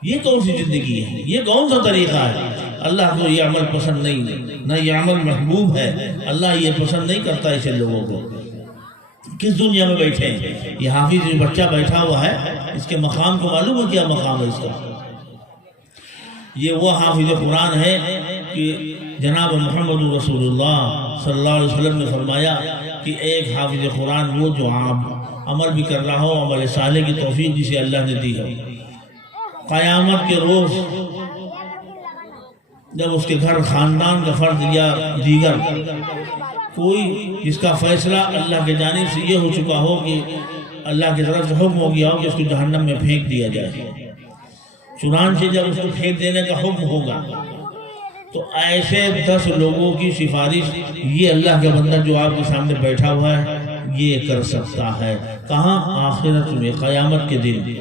یہ کون سی زندگی ہے، یہ کون سا طریقہ ہے؟ اللہ کو یہ عمل پسند نہیں، نہ یہ عمل محبوب ہے۔ اللہ یہ پسند نہیں کرتا ایسے لوگوں کو۔ کس دنیا میں بیٹھے ہیں؟ یہ حافظ بچہ بیٹھا ہوا ہے، اس کے مقام کو معلوم ہے کیا مقام ہے اس کا؟ یہ وہ حافظ قرآن ہے کہ جناب محمد رسول اللہ صلی اللہ علیہ وسلم نے فرمایا کہ ایک حافظ قرآن وہ جو عام عمل بھی کر رہا ہو، عمل صالح کی توفیق جسے اللہ نے دی ہے، قیامت کے روز جب اس کے گھر خاندان کا فرد یا دیگر کوئی جس کا فیصلہ اللہ کے جانب سے یہ ہو چکا ہو کہ اللہ کی طرف سے حکم ہو گیا ہو کہ اس کو جہنم میں پھینک دیا جائے، چنانچہ جب اس کو پھینک دینے کا حکم ہوگا تو ایسے 10 لوگوں کی سفارش یہ اللہ کا بندہ جو آپ کے سامنے بیٹھا ہوا ہے یہ کر سکتا ہے۔ کہاں؟ آخرت میں، قیامت کے دن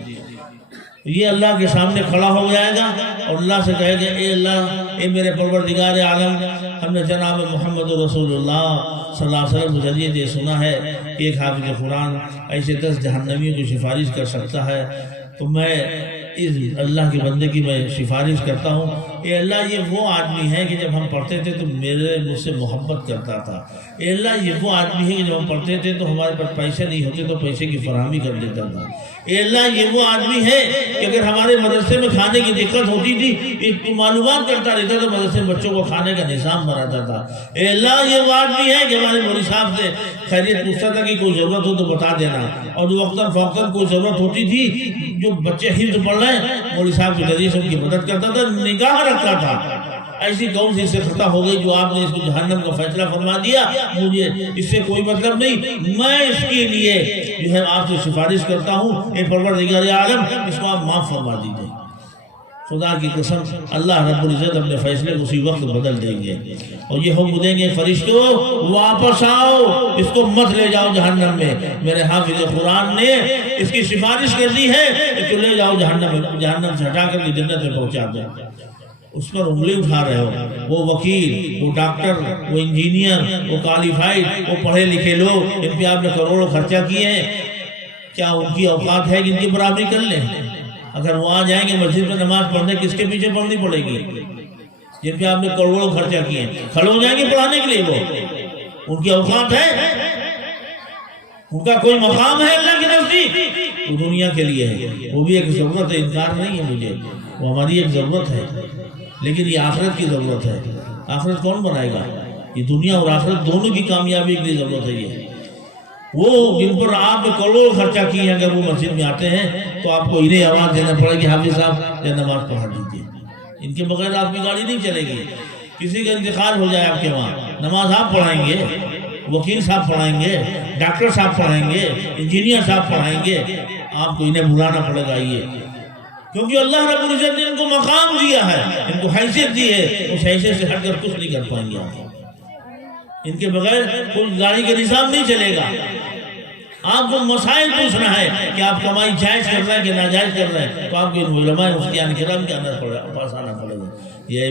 یہ اللہ کے سامنے کھڑا ہو جائے گا اور اللہ سے کہے گا اے اللہ، اے میرے پروردگار عالم، ہم نے جناب محمد رسول اللہ صلی اللہ علیہ وسلم کے ذریعے یہ سنا ہے کہ ایک حافظ قرآن ایسے 10 جہنمیوں کی سفارش کر سکتا ہے، تو میں اس اللہ کے بندے کی میں سفارش کرتا ہوں۔ اے اللہ یہ وہ آدمی ہے کہ جب ہم پڑھتے تھے تو مجھ سے محبت کرتا تھا۔ اے اللہ یہ وہ آدمی ہے کہ جب ہم پڑھتے تھے تو ہمارے پاس پیسے نہیں ہوتے تو پیسے کی فراہمی کر دیتا تھا۔ اے اللہ یہ وہ آدمی ہے کہ اگر ہمارے مدرسے میں کھانے کی دقت ہوتی تھی ایک معلومات کرتا رہتا تو مدرسے میں بچوں کو کھانے کا نظام بناتا تھا۔ اے اللہ یہ وہ آدمی ہے کہ ہمارے مولوی صاحب سے خیریت پوچھتا تھا کہ کوئی ضرورت ہو تو بتا دینا، اور وقتاً فوقتاً کوئی ضرورت ہوتی تھی جو بچے حفظ پڑھ رہے ہیں مولوی صاحب کے ذریعے سے ان کی مدد کرتا تھا، نگاہ رکھتا تھا۔ ایسی کون سی اس سے خطا ہو گئی جو آپ نے اس کو جہنم کا فیصلہ فرما دیا؟ مجھے اس سے کوئی مطلب نہیں، میں اس کے لیے جو ہے آپ سے سفارش کرتا ہوں، اے پروردگار عالم اس کو آپ معاف فرما دیجئے۔ خدا کی قسم اللہ رب العزت اپنے فیصلے کو اسی وقت بدل دیں گے اور یہ حکم دیں گے فرشتوں واپس آؤ، اس کو مت لے جاؤ جہنم میں، میرے حافظ قرآن نے اس کی سفارش کر دی ہے کہ تو لے جاؤ جہنم سے ہٹا کر کے جنت میں پہنچا دو۔ اس پر انگلی اٹھا رہے ہو، وہ وکیل، وہ ڈاکٹر، وہ انجینئر، وہ کوالیفائڈ، وہ پڑھے لکھے لوگ، ان پہ آپ نے کروڑوں خرچہ کیے ہیں، کیا ان کی اوقات ہے کہ ان کی برابری کر لیں؟ اگر وہ آ جائیں گے مسجد میں نماز پڑھنے، کس کے پیچھے پڑھنی پڑے گی؟ جن پہ آپ نے کروڑوں خرچہ کیے ہیں کھڑے ہو جائیں گے پڑھانے کے لیے، وہ ان کی اوقات ہے؟ ان کا کوئی مقام ہے اللہ کے نزدیک، وہ دنیا کے لیے ہے، وہ بھی ایک ضرورت ہے، انکار نہیں ہے مجھے، وہ ہماری ایک ضرورت ہے، لیکن یہ آخرت کی ضرورت ہے۔ آخرت کون بنائے گا؟ یہ دنیا اور آخرت دونوں کی کامیابی کے لیے ضرورت ہے۔ یہ وہ جن پر آپ نے کروڑ خرچہ کیے ہیں، اگر وہ مسجد میں آتے ہیں تو آپ کو انہیں آواز دینا پڑے گی، حافظ صاحب یا نماز پڑھا دیجیے، ان کے بغیر آپ کی گاڑی نہیں چلے گی۔ کسی کا انتقال ہو جائے آپ کے وہاں، نماز آپ پڑھائیں گے، وکیل صاحب پڑھائیں گے، ڈاکٹر صاحب پڑھائیں گے، انجینئر صاحب پڑھائیں گے، آپ کو انہیں بلانا پڑے گا۔ یہ کیونکہ اللہ رب العزت نے ان کو مقام دیا ہے، ان کو حیثیت دی ہے، اس حیثیت سے ہٹ کر کچھ نہیں کر پائیں گے۔ ان کے بغیر کوئی گاڑی کا نظام نہیں چلے گا۔ آپ کو مسائل پوچھنا ہے کہ آپ کمائی جائز کر رہے ہیں کہ ناجائز کر رہے ہیں، تو آپ کو ان علماء مفتیان کرام کے اندر پاس آنا پڑے گا۔ یہ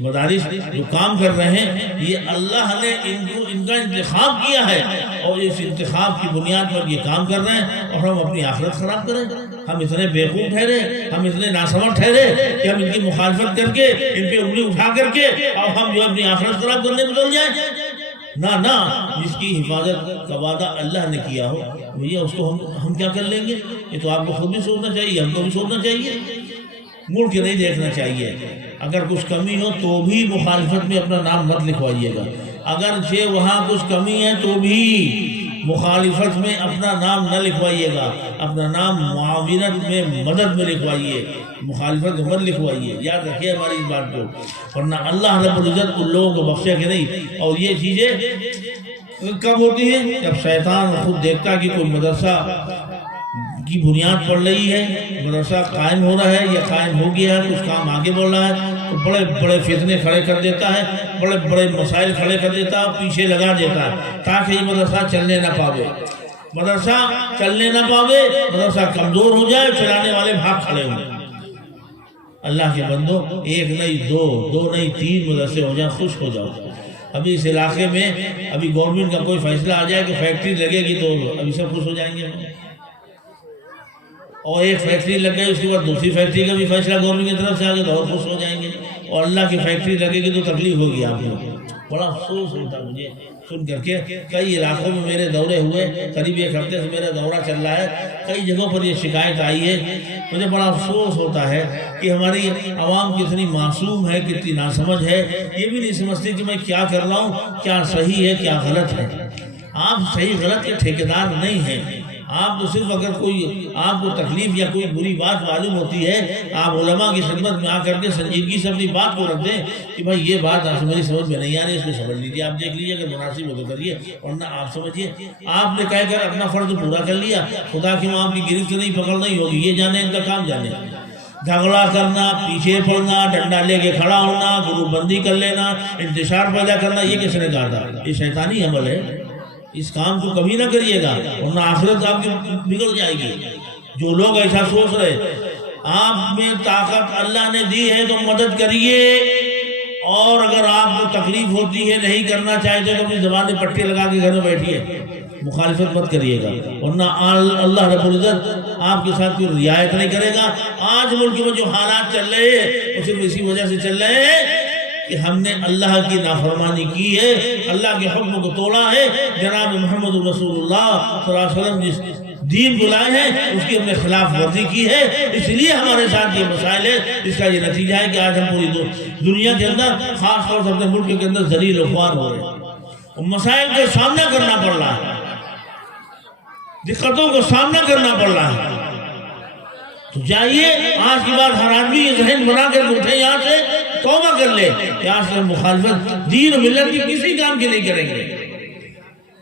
مدارس جو کام کر رہے ہیں، یہ اللہ نے ان کا انتخاب کیا ہے، اور اس انتخاب کی بنیاد پر یہ کام کر رہے ہیں، اور ہم اپنی آخرت خراب کریں؟ ہم اتنے بیوقوف ٹھہرے، ہم اتنے ناسمجھ ٹھہرے کہ ہم ان کی مخالفت کر کے، ان پہ انگلی اٹھا کر کے، اور ہم جو اپنی آخرت خراب کرنے میں چل جائیں؟ نہ، جس کی حفاظت کا وعدہ اللہ نے کیا ہو بھیا، اس کو ہم کیا کر لیں گے؟ یہ تو آپ کو خود بھی سوچنا چاہیے، ہم کو بھی سوچنا چاہیے، مڑ کے نہیں دیکھنا چاہیے۔ اگر کچھ کمی ہو تو بھی مخالفت میں اپنا نام مت لکھوائیے گا، اگرچہ وہاں کچھ کمی ہے تو بھی مخالفت میں اپنا نام نہ لکھوائیے گا، اپنا نام معاونت میں، مدد میں لکھوائیے، مخالفت میں مت لکھوائیے۔ یاد رکھیے ہماری اس بات کو، ورنہ اللہ رب العزت ان لوگوں کو بخشے کہ نہیں۔ اور یہ چیزیں کب ہوتی ہیں؟ جب شیطان خود دیکھتا کہ کوئی مدرسہ کی بنیاد پڑ رہی ہے، مدرسہ قائم ہو رہا ہے یا قائم ہو گیا ہے، کچھ کام آگے بڑھ رہا ہے، تو بڑے بڑے فتنے کھڑے کر دیتا ہے، بڑے بڑے مسائل کھڑے کر دیتا ہے، پیچھے لگا دیتا ہے تاکہ یہ مدرسہ چلنے نہ پاوے، مدرسہ چلنے نہ پاوے، مدرسہ کمزور ہو جائے، چلانے والے بھاگ کھڑے ہوں۔ اللہ کے بندو، ایک نہیں دو نہیں 3 مدرسے ہو جائیں، خوش ہو جاؤ۔ ابھی اس علاقے میں ابھی گورنمنٹ کا کوئی فیصلہ آ جائے کہ فیکٹری لگے گی تو ابھی سب خوش ہو جائیں گے، اور ایک فیکٹری لگ گئی، اس کے بعد دوسری فیکٹری کا بھی فیصلہ گورنمنٹ کی طرف سے آ گیا تو اور خوش ہو جائیں گے، اور اللہ کی فیکٹری لگے گی تو تکلیف ہوگی آپ کو۔ بڑا افسوس ہوتا مجھے سن کر کے، کئی علاقوں میں میرے دورے ہوئے، قریب 1 ہفتے سے میرا دورہ چل رہا ہے، کئی جگہوں پر یہ شکایت آئی ہے۔ مجھے بڑا افسوس ہوتا ہے کہ ہماری عوام کتنی معصوم ہے، کتنی ناسمجھ ہے، یہ بھی نہیں سمجھتے کہ میں کیا کر رہا ہوں، کیا صحیح ہے کیا غلط ہے۔ آپ صحیح غلط کے ٹھیکیدار نہیں ہیں، آپ تو صرف اگر کوئی آپ کو تکلیف یا کوئی بری بات معلوم ہوتی ہے، آپ علماء کی خدمت میں آ کر کے سنجیدگی سے اپنی بات کو رکھ دیں کہ بھائی یہ بات آپ میری سمجھ میں نہیں آ رہی، اس کو سمجھ لیجیے، آپ دیکھ لیجیے، اگر مناسب ہو تو کریے، ورنہ آپ سمجھیے آپ نے کہہ کر اپنا فرض پورا کر لیا، خدا کی وہاں کی گرفت نہیں پکڑنی ہوگی، یہ جانے ان کا کام جانے۔ جھگڑا کرنا، پیچھے پڑنا، ڈنڈا لے کے کھڑا ہونا، گروپ بندی کر لینا، انتشار پیدا کرنا، یہ کس نے کہا تھا؟ یہ شیطانی عمل ہے، اس کام کو کبھی نہ کریے گا، ورنہ آخرت آپ کی بگڑ جائے گی۔ جو لوگ ایسا سوچ رہے، آپ میں طاقت اللہ نے دی ہے تو مدد کریے، اور اگر آپ کو تکلیف ہوتی ہے، نہیں کرنا چاہتے تو اپنی زبان میں پٹی لگا کے گھر میں بیٹھیے، مخالفت مت کریے گا، ورنہ اللہ رب العزت آپ کے ساتھ کوئی رعایت نہیں کرے گا۔ آج ملک میں جو حالات چل رہے ہیں وہ صرف اسی وجہ سے چل رہے ہیں کہ ہم نے اللہ کی نافرمانی کی ہے، اللہ کے حکم کو توڑا ہے، جناب محمد رسول اللہ صلی اللہ علیہ وسلم جس دین بلائے ہیں اس کی ہم نے خلاف ورزی کی ہے، اس لیے ہمارے ساتھ یہ مسائل ہے۔ اس کا یہ نتیجہ ہے کہ آج ہم پوری دنیا کے اندر، خاص طور سے اپنے ملک کے اندر ذلیل و خوار ہو رہے ہیں، مسائل کا سامنا کرنا پڑ رہا ہے، دقتوں کو سامنا کرنا پڑ رہا ہے۔ تو جائیے آج کی بات ہر آدمی یہ ذہن بنا کر اٹھے، یہاں سے توبہ کر لے کہ آج سے مخالفت دین و ملت کی کسی کام کی نہیں کریں گے،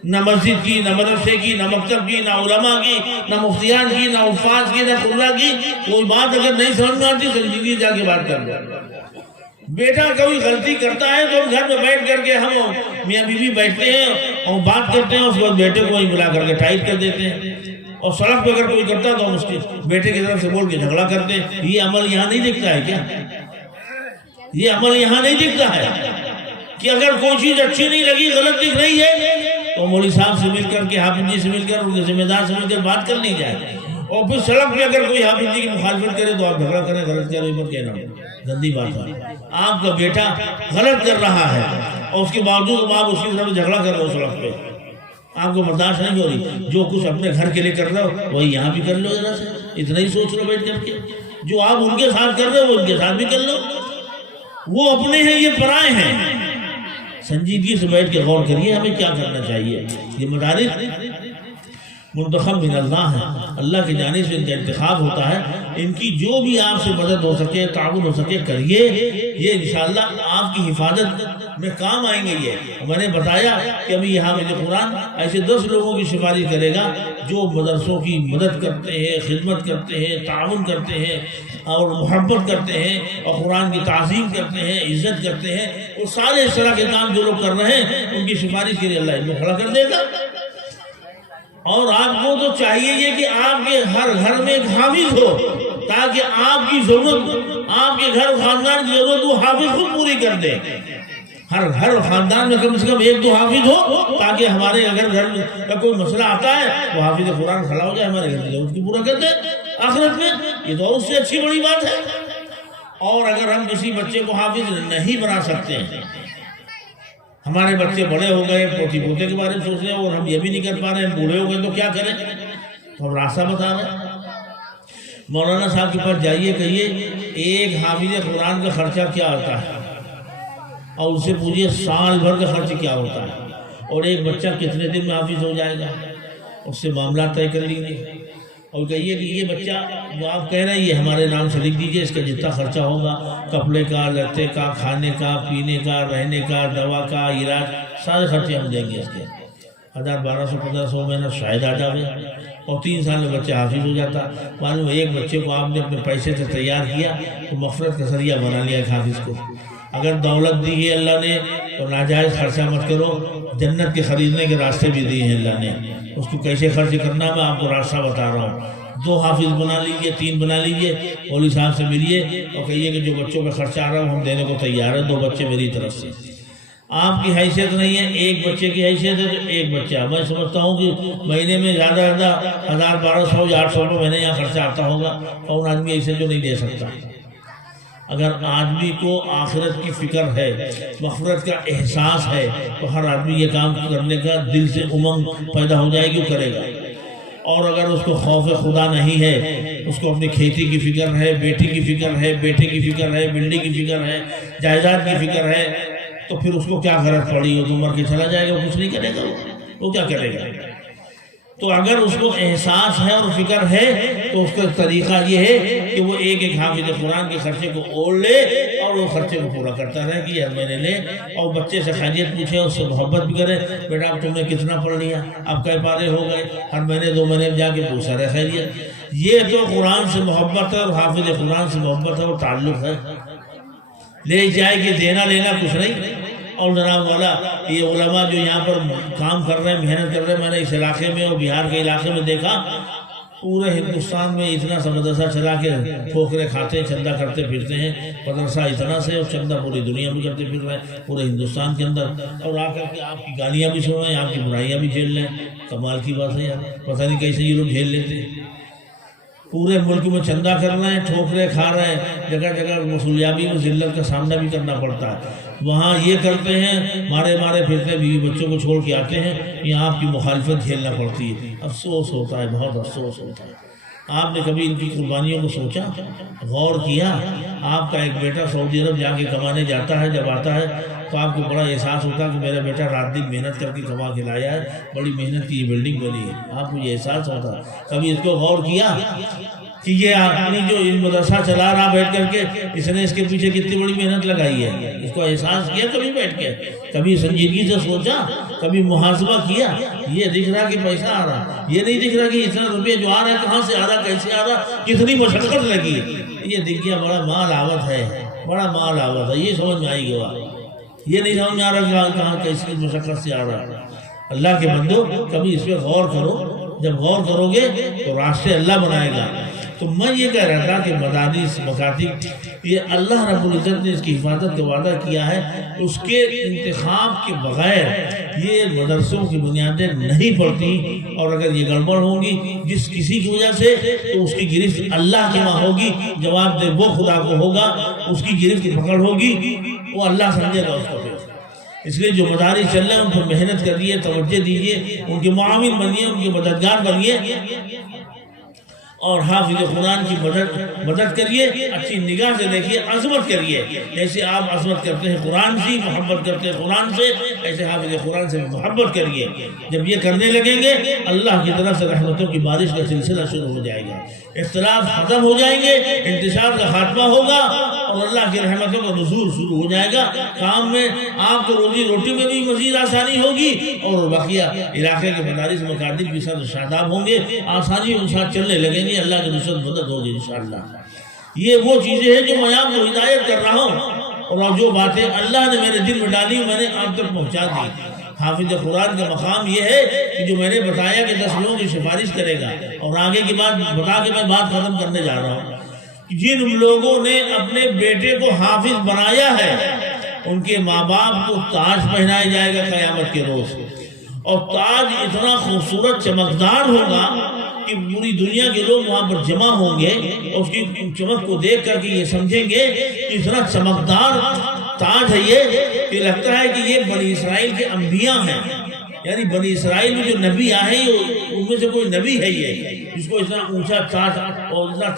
نہ مسجد کی، نہ مدرسے کی، نہ مکتب کی، نہ علماء کی، نہ مفتیان کی، نہ حفاظ کی، نہ قرآن کی۔ کوئی بات اگر نہیں سمجھ میں آتی سنجیدگی جا کے بات کر لو۔ بیٹا کوئی غلطی کرتا ہے تو ہم گھر میں بیٹھ کر کے ہم میاں بیوی بیٹھتے ہیں اور بات کرتے ہیں، اس کے بعد بیٹے کو وہیں بلا کر کے ٹائٹ کر دیتے ہیں، اور سڑک پہ اگر کوئی کرتا ہے تو ہم اس کے بیٹے کی طرف سے بول کے جھگڑا کرتے ہیں۔ یہ عمل یہاں نہیں دکھتا ہے کیا؟ یہ عمل یہاں نہیں دکھتا ہے کہ اگر کوئی چیز اچھی نہیں لگی، غلط دکھ رہی ہے تو مولوی صاحب سے مل کر کے، حافظ جی سے مل کر، ان کے ذمہ دار سے مل کر بات کر لی جائے، اور پھر سڑک پہ اگر کوئی حافظ جی کی مخالفت کرے تو آپ جھگڑا کریں، غلط کریں، مت کہنا گندی بات ہے۔ آپ کا بیٹا غلط کر رہا ہے اور اس کے باوجود آپ اس کی طرف جھگڑا کر رہے ہو سڑک پہ، آپ کو برداشت نہیں ہو رہی، جو کچھ اپنے گھر کے لیے کر رہے ہو وہی یہاں بھی کر لو، ذرا سے اتنا ہی سوچ لو بیٹھ کر کے، جو آپ ان کے ساتھ کر رہے ہو وہ ان کے ساتھ بھی کر لو، وہ اپنے ہیں یہ پرائے ہیں۔ سنجیدگی سے بیٹھ کے غور کریے ہمیں کیا کرنا چاہیے۔ یہ مدارس منتخب من اللہ ہے، اللہ کی جانب سے ان کا انتخاب ہوتا ہے، ان کی جو بھی آپ سے مدد ہو سکے، تعاون ہو سکے کریے، یہ انشاءاللہ آپ کی حفاظت میں کام آئیں گے۔ یہ میں نے بتایا کہ ابھی یہ حامل قرآن ایسے 10 لوگوں کی سفارش کرے گا جو مدرسوں کی مدد کرتے ہیں، خدمت کرتے ہیں، تعاون کرتے ہیں اور محبت کرتے ہیں اور قرآن کی تعظیم کرتے ہیں، عزت کرتے ہیں، اور سارے اس طرح کے کام جو لوگ کر رہے ہیں ان کی سفارش کے لیے اللہ ان کو کھڑا کر دے گا۔ اور آپ کو تو چاہیے یہ کہ آپ کے ہر گھر میں ایک حافظ ہو، تاکہ آپ کی ضرورت، آپ کے گھر خاندان کی ضرورت وہ حافظ خود پوری کر دے۔ ہر خاندان میں کم سے کم ایک دو حافظ ہو، تاکہ ہمارے اگر گھر میں کوئی مسئلہ آتا ہے وہ حافظ قرآن کھڑا ہو جائے، ہمارے گھر کی ضرورت کی پورا کر دے آخرت میں۔ یہ تو اس سے اچھی بڑی بات ہے۔ اور اگر ہم کسی بچے کو حافظ نہیں بنا سکتے ہیں، ہمارے بچے بڑے ہو گئے، پوتی پوتے کے بارے میں سوچ رہے ہیں اور ہم یہ بھی نہیں کر پا رہے ہیں، بوڑھے ہو گئے تو کیا کریں؟ تو ہم راستہ بتا رہے ہیں۔ مولانا صاحب کے پاس جائیے، کہیے ایک حافظ قرآن کا خرچہ کیا ہوتا ہے، اور ان سے پوچھئے سال بھر کا خرچ کیا ہوتا ہے، اور ایک بچہ کتنے دن میں حافظ ہو جائے گا، اس سے معاملات طے کر لیجیے، اور کہیے کہ یہ بچہ جو آپ کہہ رہے ہیں یہ ہمارے نام سے لکھ دیجئے، اس کا جتنا خرچہ ہوگا، کپڑے کا، لتے کا، کھانے کا، پینے کا، رہنے کا، دوا کا، علاج، سارے خرچے ہم دیں گے۔ اس کے 1000 1200 1500 مہینہ شاید آ جاوے، اور 3 سال میں بچہ حافظ ہو جاتا۔ معلوم ہے ایک بچے کو آپ نے اپنے پیسے سے تیار کیا تو مغفرت کا ذریعہ بنا لیا ایک حافظ کو۔ اگر دولت دی ہے اللہ نے تو ناجائز خرچہ مت کرو، جنت کے خریدنے کے راستے بھی دیے ہیں اللہ نے، اس کو کیسے خرچ کرنا میں آپ کو راستہ بتا رہا ہوں۔ 2 حافظ بنا لیجئے، 3 بنا لیجئے، مولوی صاحب سے ملیے اور کہیے کہ جو بچوں پہ خرچہ آ رہا ہے ہم دینے کو تیار ہیں، 2 بچے میری طرف سے۔ آپ کی حیثیت نہیں ہے، ایک بچے کی حیثیت ہے تو ایک بچہ۔ میں سمجھتا ہوں کہ مہینے میں زیادہ 1000 1200 یا 800 روپے مہینے یہاں خرچہ آتا ہوگا، اور آدمی ایسے جو نہیں دے سکتا۔ اگر آدمی کو آخرت کی فکر ہے، مغفرت کا احساس ہے، تو ہر آدمی یہ کام کرنے کا دل سے امنگ پیدا ہو جائے گی، کرے گا۔ اور اگر اس کو خوف خدا نہیں ہے، اس کو اپنی کھیتی کی فکر ہے، بیٹی کی فکر ہے، بیٹے کی فکر ہے، بلڈنگ کی فکر ہے، جائیداد کی فکر ہے، تو پھر اس کو کیا غرض پڑی؟ وہ تو مر کے چلا جائے گا، کچھ نہیں کرے گا، وہ کیا کرے گا؟ تو اگر اس کو احساس ہے اور فکر ہے تو اس کا طریقہ یہ ہے کہ وہ ایک حافظ قرآن کے خرچے کو اوڑھ لے اور وہ خرچے کو پورا کرتا رہے کہ ہر مہینے لے، اور بچے سے خیریت پوچھے، اس سے محبت بھی کرے، بیٹا اب تم نے کتنا پڑھ لیا، اب کئی پارے ہو گئے، ہر مہینے 2 مہینے جا کے پوچھا رہے خیریت۔ یہ تو قرآن سے محبت ہے اور حافظ قرآن سے محبت ہے اور تعلق ہے۔ لے جائے کہ دینا لینا کچھ نہیں۔ اور جناب والا یہ علماء جو یہاں پر کام کر رہے ہیں، محنت کر رہے ہیں، میں نے اس علاقے میں اور بہار کے علاقے میں دیکھا، پورے ہندوستان میں اتنا سا مدرسہ چلا کے ٹھوکرے کھاتے ہیں، چندہ کرتے پھرتے ہیں، مدرسہ اتنا سے، اور چندہ پوری دنیا میں کرتے پھر رہے ہیں، پورے ہندوستان کے اندر، اور آ کر کے آپ کی گالیاں بھی سن رہے ہیں، آپ کی برائیاں بھی جھیل لیں۔ کمال کی بات ہے یار، پتہ نہیں کیسے یہ لوگ جھیل لیتے ہیں۔ پورے ملک میں چندہ کر رہے ہیں، ٹھوکرے کھا رہے ہیں، جگہ جگہ وصولیابی میں ذلت کا سامنا بھی کرنا پڑتا ہے۔ وہاں یہ کرتے ہیں، مارے مارے پھرتے، بیوی بچوں کو چھوڑ کے آتے ہیں، یہاں آپ کی مخالفت جھیلنا پڑتی ہے۔ افسوس ہوتا ہے، بہت افسوس ہوتا ہے۔ آپ نے کبھی ان کی قربانیوں کو سوچا، غور کیا؟ آپ کا ایک بیٹا سعودی عرب جا کے کمانے جاتا ہے، جب آتا ہے تو آپ کو بڑا احساس ہوتا ہے کہ میرا بیٹا رات دن محنت کر کے کما کے لایا ہے، بڑی محنت کی یہ بلڈنگ بنی ہے، آپ کو یہ احساس ہوتا ہے۔ کبھی اس کو غور کیا کہ یہ آدمی جو مدرسہ چلا رہا بیٹھ کر کے، اس نے اس کے پیچھے کتنی بڑی محنت لگائی ہے؟ اس کو احساس کیا کبھی بیٹھ کے؟ کبھی سنجیدگی سے سوچا؟ کبھی محاسبہ کیا؟ یہ دکھ رہا کہ پیسہ آ رہا، یہ نہیں دکھ رہا کہ اتنا روپیہ جو آ رہا ہے کہاں سے آ رہا، کیسے آ رہا، کتنی مشقت لگی ہے۔ یہ دکھ گیا بڑا مال آوت ہے، بڑا مال آوت ہے، یہ سمجھ میں آئی گیا۔ یہ نہیں سمجھ میں آ رہا کہ کہاں کیسی مشقت سے آ رہا ہے۔ اللہ کے بندو کبھی اس پہ غور کرو، جب غور کرو گے تو راستے اللہ بنائے گا۔ تو میں یہ کہہ رہا تھا کہ مدارس مکاتب، یہ اللہ رب العزت نے اس کی حفاظت کا وعدہ کیا ہے، اس کے انتخاب کے بغیر یہ مدرسوں کی بنیادیں نہیں پڑتی، اور اگر یہ گڑبڑ ہوگی جس کسی کی وجہ سے تو اس کی گرفت اللہ کے وہاں ہوگی، جواب دہ وہ خدا کو ہوگا، اس کی گرفت پکڑ ہوگی، وہ اللہ سمجھے گا اس کو۔ اس لیے جو مدارس چل رہے ہیں ان پر محنت کریے، توجہ دیجیے، ان کے معاون بنیے، ان کے مددگار بنیے، اور حافظ قرآن کی مدد کریے، اچھی نگاہ سے دیکھیے، عظمت کریے، جیسے آپ عظمت کرتے ہیں قرآن سے، محبت کرتے ہیں قرآن سے، ایسے حافظ قرآن سے محبت کریے۔ جب یہ کرنے لگیں گے اللہ کی طرف سے رحمتوں کی بارش کا سلسلہ شروع ہو جائے گا، اختلاف ختم ہو جائیں گے، انتشار کا خاتمہ ہوگا، اور اللہ کی رحمتوں کا نزول شروع ہو جائے گا۔ کام میں آپ کو روزی روٹی میں بھی مزید آسانی ہوگی، اور بقیہ علاقے کے مدارس مقادر بھی سر شاداب ہوں گے، آسانی ان ساتھ چلنے لگیں گے، اللہ کی نصرت مدد ہوگی انشاءاللہ۔ یہ وہ چیزیں ہیں جو میں آپ کو ہدایت کر رہا ہوں، اور جو باتیں اللہ نے میرے دل میں ڈالی میں نے آپ تک پہنچا دی۔ حافظ قرآن کا مقام یہ ہے کہ جو میں نے بتایا کہ 10 لوگوں کی سفارش کرے گا، اور آگے کی بات بتا کے میں بات ختم کرنے جا رہا ہوں۔ جن لوگوں نے اپنے بیٹے کو حافظ بنایا ہے ان کے ماں باپ کو تاج پہنایا جائے گا قیامت کے روز، اور تاج اتنا خوبصورت چمکدار ہوگا کہ پوری دنیا کے لوگ وہاں پر جمع ہوں گے، اور اس کی چمک کو دیکھ کر کے یہ سمجھیں گے کہ اتنا چمکدار تاج ہے یہ، کہ لگتا ہے کہ یہ بنی اسرائیل کے انبیاء ہیں، یعنی بنی اسرائیل میں جو نبی آئے ان میں سے کوئی نبی ہے یہ، جس کو اتنا اونچا تاج اور اتنا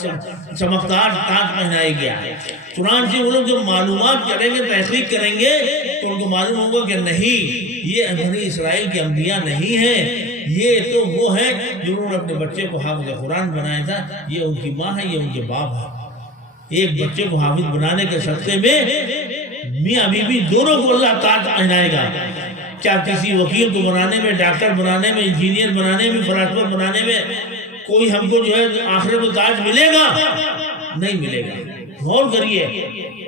چمکدار تاج پہنایا گیا ہے۔ چنانچہ وہ لوگ جب معلومات کریں گے، تحقیق کریں گے، تو ان کو معلوم ہوگا کہ نہیں، یہ بنی اسرائیل کے انبیاء نہیں ہیں، یہ تو وہ ہیں جنہوں نے اپنے بچے کو حافظ قرآن بنایا تھا، یہ ان کی ماں ہے، یہ ان کے باپ ہے۔ ایک بچے کو حافظ بنانے کے صدقے میں میاں بیوی دونوں کو اللہ تاج پہنائے گا۔ کیا کسی وکیل کو بنانے میں، ڈاکٹر بنانے میں، انجینئر بنانے میں، فلاسفر بنانے میں کوئی ہم کو جو ہے آخرت میں تاج ملے گا؟ نہیں ملے گا۔ غور کریے،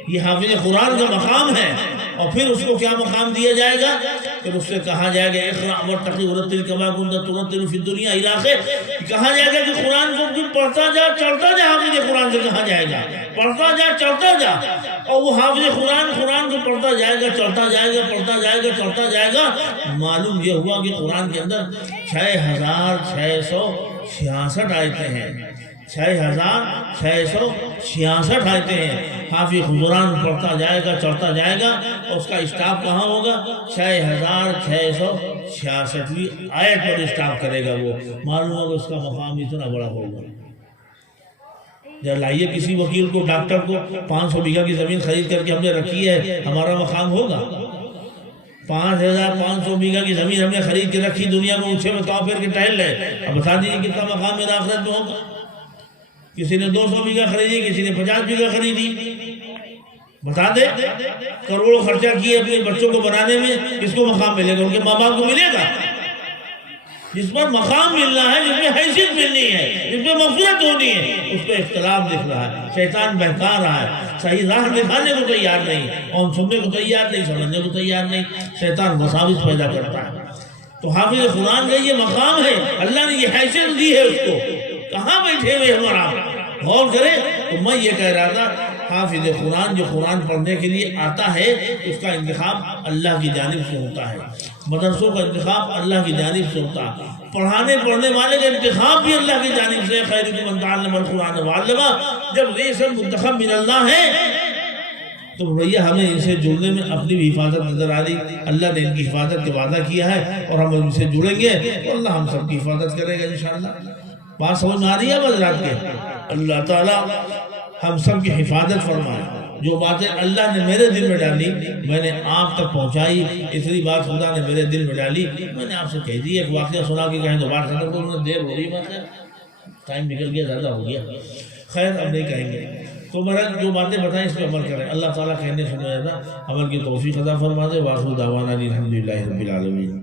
یہ حافظ قرآن کا مقام ہے، اور پھر اس کو کیا مقام دیا جائے گا؟ پھر اس سے کہا جائے گا اقرأ وارتقی ورتل کما کنت ترتل فی الدنیا علاقے، کہا جائے گا کہ قرآن کو پڑھتا جا، چڑھتا جا، حافظ قرآن سے کہا جائے گا، پڑھتا جا، چڑھتا جا، اور وہ حافظ قرآن کو پڑھتا جائے گا، چڑھتا جائے گا، پڑھتا جائے گا، چڑھتا جائے گا۔ معلوم یہ ہوا کہ قرآن کے اندر 6666 آیتیں ہیں، 6666 آیتیں ہیں۔ حافظ قرآن پڑھتا جائے گا، چڑھتا جائے گا، اور اس کا اسٹاپ کہاں ہوگا؟ 6666 آیت پر اسٹاپ کرے گا۔ وہ معلوم ہوگا اس کا مقام اتنا بڑا ہوگا۔ جب لائیے کسی وکیل کو، ڈاکٹر کو 500 بیگھہ کی زمین خرید کر کے ہم نے رکھی ہے، ہمارا مقام ہوگا؟ 5500 بیگھہ کی زمین ہم نے خرید کے رکھی، دنیا میں اونچے میں تاؤ پھر کے ٹہل رہے، اب بتا دیجیے کتنا مقام میرا آخرت میں ہوگا؟ کسی نے 200 بیگھہ خریدی، کسی نے 50 بیگھہ خریدی، بتا دے، کروڑوں خرچہ کیے اپنے بچوں کو بنانے میں، کس کو مقام ملے گا؟ ان کے ماں باپ کو ملے گا؟ جس پر مقام ملنا ہے، جس میں حیثیت ملنی ہے، جس میں مغفرت ہونی ہے، اس پہ اختلاف دکھ رہا ہے، شیطان بہکا رہا ہے، صحیح راہ دکھانے کو تیار نہیں، اور سننے کو تیار نہیں، سمجھنے کو تیار نہیں، شیطان وساوس پیدا کرتا ہے۔ تو حافظ قرآن کا یہ مقام ہے، اللہ نے یہ حیثیت دی ہے اس کو، کہاں بیٹھے ہوئے ہمارا؟ غور کریں۔ تو میں یہ کہہ رہا تھا، حافظ قرآن جو قرآن پڑھنے کے لیے آتا ہے، اس کا انتخاب اللہ کی جانب سے ہوتا ہے، مدرسوں کا انتخاب اللہ کی جانب سے ہوتا ہے، پڑھنے والے کا انتخاب بھی اللہ کی جانب سے۔ خیرکم من تعلم القرآن وعلمہ، جب یہ سب منتخب من اللہ ہے تو بھیا ہمیں ان سے جڑنے میں اپنی بھی حفاظت نظر آ رہی۔ اللہ نے ان کی حفاظت کا وعدہ کیا ہے، اور ہم ان سے جڑیں گے تو اللہ ہم سب کی حفاظت کرے گا انشاءاللہ۔ بات سمجھ میں آ رہی ہے حضرات کے؟ اللہ تعالیٰ ہم سب کی حفاظت فرمائے۔ جو باتیں اللہ نے میرے دل میں ڈالی میں نے آپ تک پہنچائی، اتنی بات خدا نے میرے دل میں ڈالی میں نے آپ سے کہہ دی۔ ایک واقعہ سنا کے کہیں دوبارہ ختم کروں، دیر ہو رہی ہے، ٹائم نکل گیا، زیادہ ہو گیا، خیر اب نہیں کہیں گے۔ تو میرا جو باتیں بتائیں اس پہ عمل کریں، اللہ تعالیٰ کہنے سننے زیادہ عمل کی توفیق عطا فرما دے۔ وآخر دعوانا الحمدللہ رب العالمین۔